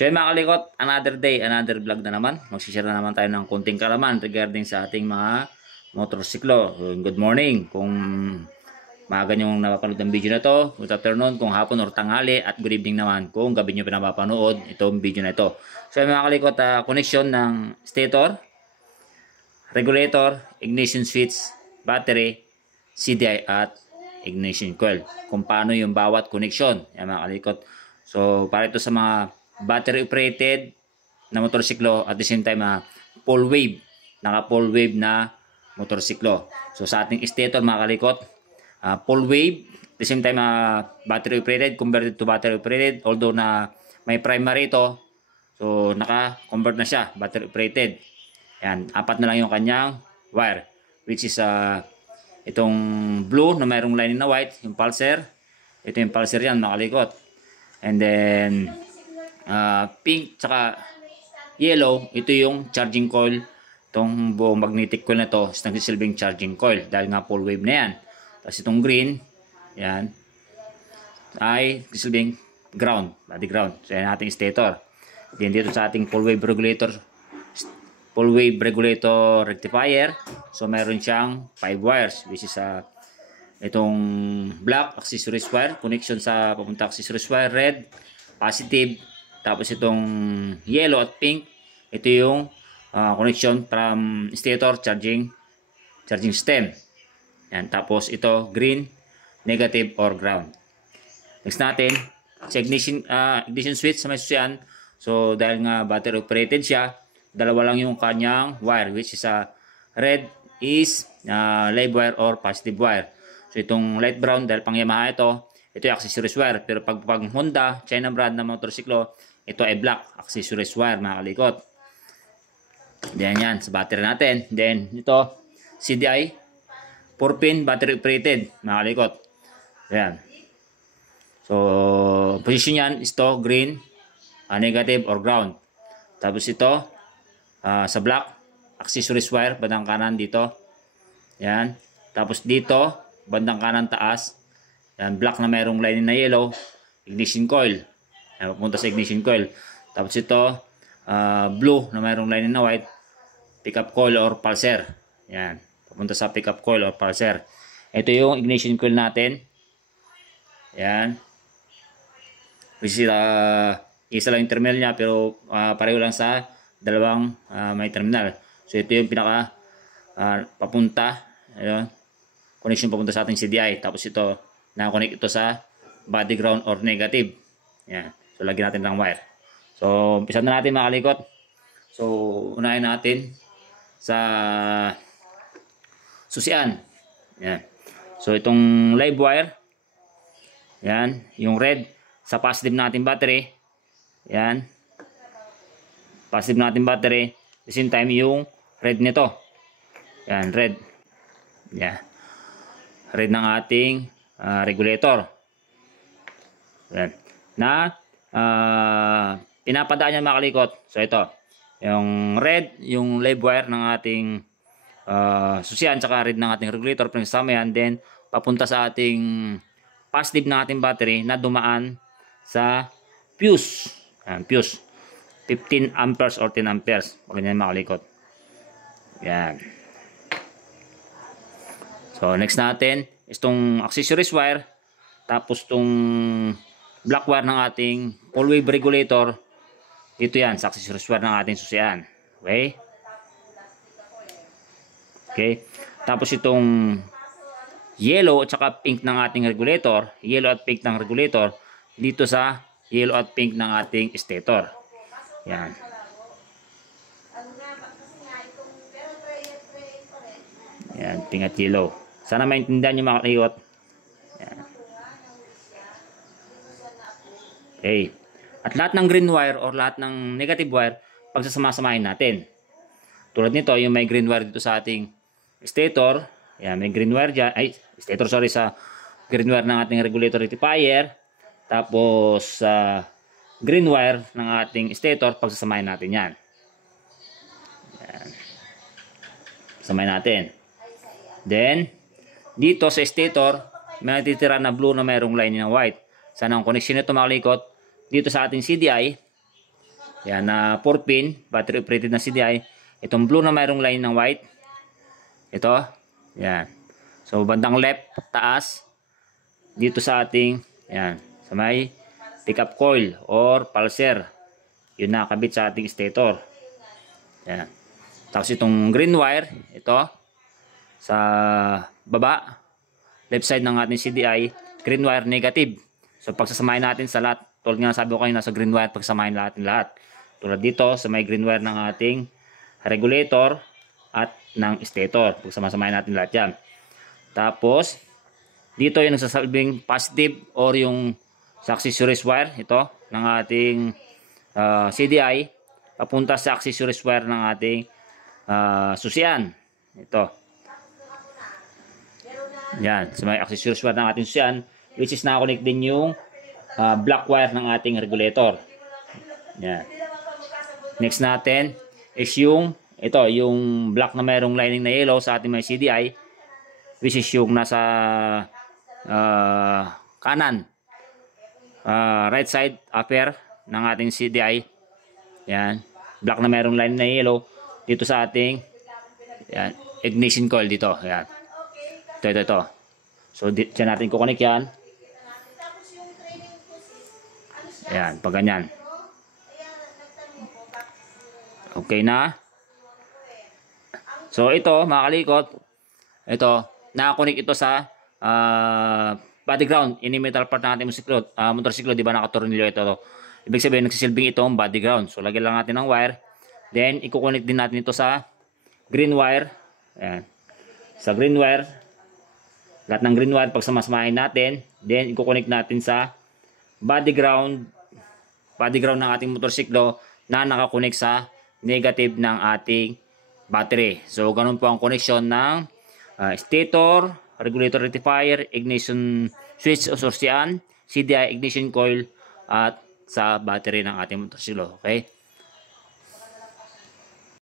So yun mga kalikot, another day, another vlog na naman. Magsishare na naman tayo ng konting kalaman regarding sa ating mga motorsiklo. So, good morning kung maaga nyo napapanood ng video na to, good afternoon kung hapon or tanghali, at good evening naman kung gabi nyo pinapapanood itong video na ito. So yun mga kalikot, connection ng stator, regulator, ignition switch, battery, CDI at ignition coil. Kung paano yung bawat connection. Yan mga kalikot. So para ito sa mga battery operated na motorsiklo at the same time full wave, naka full wave na motorsiklo. So sa ating stator mga kalikot, full wave, at the same time battery operated, converted to battery operated, although na may primary ito, so naka convert na siya, battery operated. Yan, apat na lang yung kanyang wire, which is itong blue na mayroong line na white, yung pulser. Ito yung pulser yan mga kalikot. And then pink tsaka yellow, ito yung charging coil. Itong buong magnetic coil na to is nagsisilbing charging coil dahil nga full wave na yan. Tapos itong green, yan, ay nagsisilbing ground, body ground. So yan ating stator. Then dito sa ating full wave regulator rectifier, so meron siyang 5 wires, which is itong black accessories wire, connection sa papunta accessories wire, red, positive. Tapos itong yellow at pink, ito yung connection from stator charging stem. Yan. Tapos ito green, negative or ground. Next natin, sa ignition switch sa may susian. So dahil nga battery operated siya, dalawa lang yung kanyang wire, which is red is live wire or positive wire. So itong light brown dahil pang Yamaha ito yung accessories wire. Pero pag Honda, China brand na motorsiklo, ito ay black accessories wire mga kalikot. Then yan sa battery natin. Then ito CDI 4-pin battery operated mga kalikot. Yan. So position yan is to green, negative or ground. Tapos ito sa black accessories wire bandang kanan dito. Yan. Tapos dito bandang kanan taas, yan, black na mayroong line na yellow, ignition coil. Yan, papunta sa ignition coil. Tapos ito blue na mayroong line na white, pickup coil or pulser. Yan, papunta sa pickup coil or pulser. Ito yung ignition coil natin. Yan. Which is isa lang yung terminal niya, pero pareho lang sa dalawang may terminal. So ito yung pinaka papunta, ayun, connection papunta sa ating CDI. Tapos ito na-connect ito sa body ground or negative. Yan. So lagyan natin ng wire. So umpisa na natin mga kalikot. So unahin natin sa susian. Yan. So itong live wire, yan, yung red sa positive natin battery. Yan. Positive natin battery. At the same time yung red nito. Yan, red. Yan. Red ng ating regulator. Yan. Na pinapadaan niya mga kalikot. So ito. Yung red, yung live wire ng ating susian, tsaka red ng ating regulator, pinagsama yan, then papunta sa ating positive ng ating battery na dumaan sa fuse. Yan, fuse. 15 amperes or 10 amperes. Ganyan mga kalikot. Yan. So next natin is itong accessories wire. Tapos itong black wire ng ating full wave regulator. Ito yan sa accessories wire ng ating susian. Okay? Okay. Tapos itong yellow at saka pink ng ating regulator. Yellow at pink ng regulator. Dito sa yellow at pink ng ating stator. Yan. Yan, pink at yellow. Sana maintindihan nyo mga kalikot. Yan. Okay. At lahat ng green wire or lahat ng negative wire, pagsasama-samahin natin. Tulad nito, yung may green wire dito sa ating stator. Yan, may green wire dyan. Ay, stator, sorry, sa green wire ng ating regulator rectifier. Tapos, green wire ng ating stator, pagsasamahin natin yan. Yan. Samahin natin. Then, dito sa stator, may natitira na blue na mayroong line ng white. Sana ang connection nito mga kalikot, dito sa ating CDI, Yan, na 4 pin, battery operated na CDI. Itong blue na mayroong line ng white. Ito. Yan. So, bandang left, taas. Dito sa ating, yan, sa may pickup coil or pulser. Yun nakakabit sa ating stator. Yan. Tapos itong green wire, ito, sa baba, left side ng ating CDI, green wire negative. So, pagsasamahin natin sa lahat, tulad nga sabi ko kayo, nasa green wire, pagsasamahin natin lahat. Tulad dito, sa may green wire ng ating regulator at ng stator. Pagsamasamahin natin lahat yan. Tapos, dito yung nagsasalbing positive or yung sa accessories wire, ito, ng ating CDI, papunta sa accessories wire ng ating susian. Ito. Yan, sa may accessories wire ng ating susian, which is nakakonect din yung black wire ng ating regulator. Yan. Next natin is yung ito, yung black na mayroong lining na yellow sa ating may CDI, which is yung nasa kanan, right side upper ng ating CDI. Yan, black na mayroong line na yellow dito sa ating, yan, ignition coil dito. Yan, ito. So dyan natin kukonek yan. Yan, pag ganyan. Okay na. So ito, mga kalikot, ito, nakakonek ito sa body ground, ini metal part ng ating motorsiklo, di ba nakatornilyo ito. Ibig sabihin, nagsisilbing itong body ground. So lagyan lang natin ng wire. Then, ikukonek din natin ito sa green wire. Ayan. Sa green wire, lahat ng green wire, pagsamasamahin natin. Then, ikukonek natin sa body ground ng ating motorsiklo na nakakonek sa negative ng ating battery. So, ganun po ang connection ng stator, regulator rectifier, ignition switch o susian, CDI ignition coil, at sa battery ng ating motorsiklo. Okay?